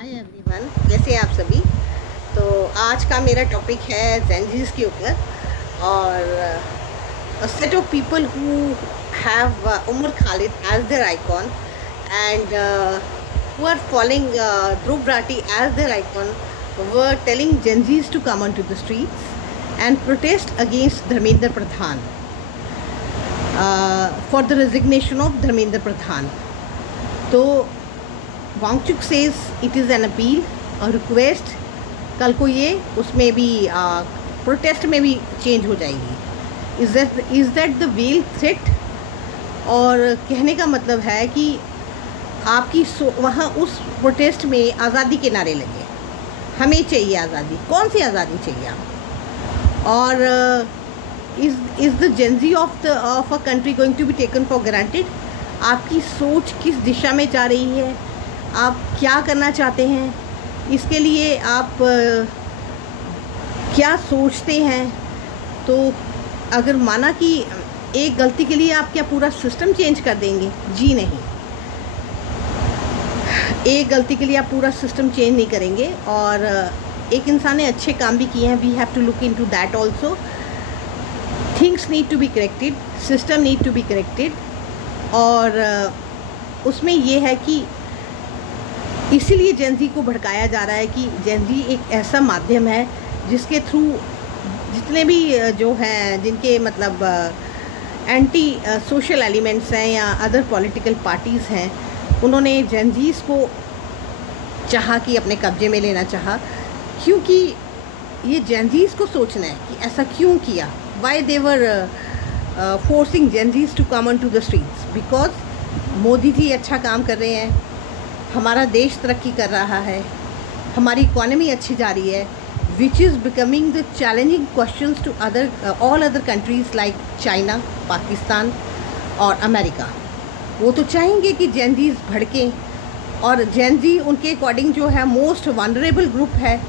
Hi everyone, कैसे हैं आप सभी। तो आज का मेरा टॉपिक है जेनजीज के ऊपर और set of people who have Umar Khalid as their icon and who are following Dhruv Rathi as their icon were telling Gen Zs to come onto the streets and protest against Dharmendra Pradhan for the resignation of Dharmendra Pradhan. तो Wangchuk says it is an appeal और request, कल को ये उसमें भी protest में भी change हो जाएगी। Is that the well threat? और कहने का मतलब है कि आपकी वहाँ उस प्रोटेस्ट में आज़ादी के नारे लगे, हमें चाहिए आज़ादी। कौन सी आज़ादी चाहिए आप? और is the Gen Z of a country going to be taken for granted? आपकी सोच किस दिशा में जा रही है, आप क्या करना चाहते हैं, इसके लिए आप क्या सोचते हैं। तो अगर माना कि एक गलती के लिए आप क्या पूरा सिस्टम चेंज कर देंगे? जी नहीं, एक गलती के लिए आप पूरा सिस्टम चेंज नहीं करेंगे। और एक इंसान ने अच्छे काम भी किए हैं, we have to look into that also. Things need to be corrected, system need to be corrected. और उसमें ये है कि इसीलिए जेनजी को भड़काया जा रहा है कि जेनजी एक ऐसा माध्यम है जिसके थ्रू जितने भी जो हैं, जिनके मतलब एंटी सोशल एलिमेंट्स हैं या अदर पॉलिटिकल पार्टीज़ हैं, उन्होंने जेनजीज़ को चाहा कि अपने कब्जे में लेना चाहा, क्योंकि ये जेनजीज़ को सोचना है कि ऐसा क्यों किया। Why they were forcing Gen Zs to come on to the streets? Because Modi ji अच्छा काम कर रहे हैं, हमारा देश तरक्की कर रहा है, हमारी इकोनॉमी अच्छी जा रही है, which is becoming the challenging questions to all other countries like China, Pakistan और अमेरिका। वो तो चाहेंगे कि जेनजीज़ भड़कें, और जेनजी उनके अकॉर्डिंग जो है मोस्ट वनरेबल ग्रुप है,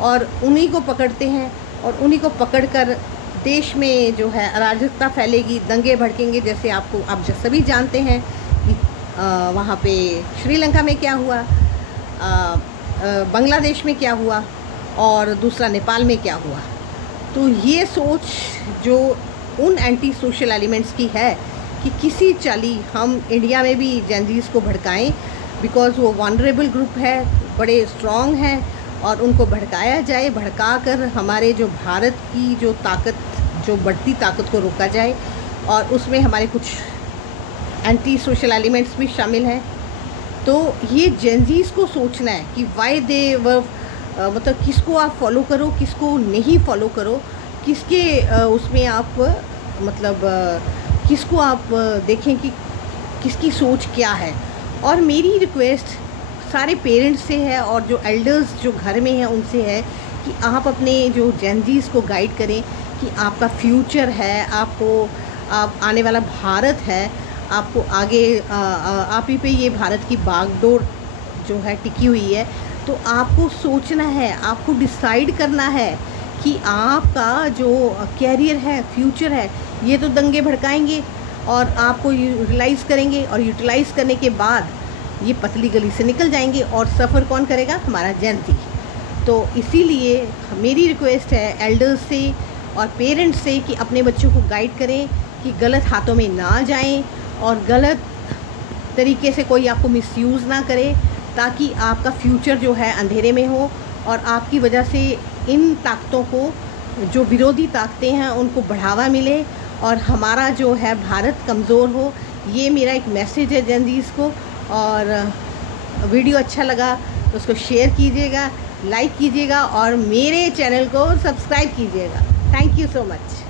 और उन्हीं को पकड़ते हैं और उन्हीं को पकड़कर देश में जो है अराजकता फैलेगी, दंगे भड़केंगे। जैसे आप सभी जानते हैं कि वहाँ पे श्रीलंका में क्या हुआ, बांग्लादेश में क्या हुआ, और दूसरा नेपाल में क्या हुआ। तो ये सोच जो उन एंटी सोशल एलिमेंट्स की है कि किसी चाली हम इंडिया में भी जेनजीज़ को भड़काएं, बिकॉज़ वो वनरेबल ग्रुप है, बड़े स्ट्रॉन्ग हैं, और उनको भड़काया जाए, भड़का कर हमारे जो भारत की जो ताकत, जो बढ़ती ताकत को रोका जाए। और उसमें हमारे कुछ एंटी सोशल एलिमेंट्स भी शामिल हैं। तो ये जेनजीज़ को सोचना है कि वाई दे वर, मतलब किसको आप फॉलो करो, किसको नहीं फॉलो करो, किसके उसमें आप मतलब किसको आप देखें कि किसकी सोच क्या है। और मेरी रिक्वेस्ट सारे पेरेंट्स से है और जो एल्डर्स जो घर में हैं उनसे है कि आप अपने जो जेनजीज़ को गाइड करें कि आपका फ्यूचर है, आप आने वाला भारत है, आपको आगे आप ही पे ये भारत की बागडोर जो है टिकी हुई है। तो आपको सोचना है, आपको डिसाइड करना है कि आपका जो कैरियर है, फ्यूचर है, ये तो दंगे भड़काएंगे और आपको यूटिलाइज़ करेंगे, और यूटिलाइज़ करने के बाद ये पतली गली से निकल जाएंगे, और सफ़र कौन करेगा? हमारा जेनजी। तो इसीलिए मेरी रिक्वेस्ट है एल्डर्स से और पेरेंट्स से कि अपने बच्चों को गाइड करें कि गलत हाथों में ना जाएं और गलत तरीके से कोई आपको मिसयूज़ ना करे, ताकि आपका फ्यूचर जो है अंधेरे में हो और आपकी वजह से इन ताकतों को, जो विरोधी ताकतें हैं, उनको बढ़ावा मिले और हमारा जो है भारत कमज़ोर हो। ये मेरा एक मैसेज है जेनजीज़ को। और वीडियो अच्छा लगा तो उसको शेयर कीजिएगा, लाइक कीजिएगा और मेरे चैनल को सब्सक्राइब कीजिएगा। Thank you so much.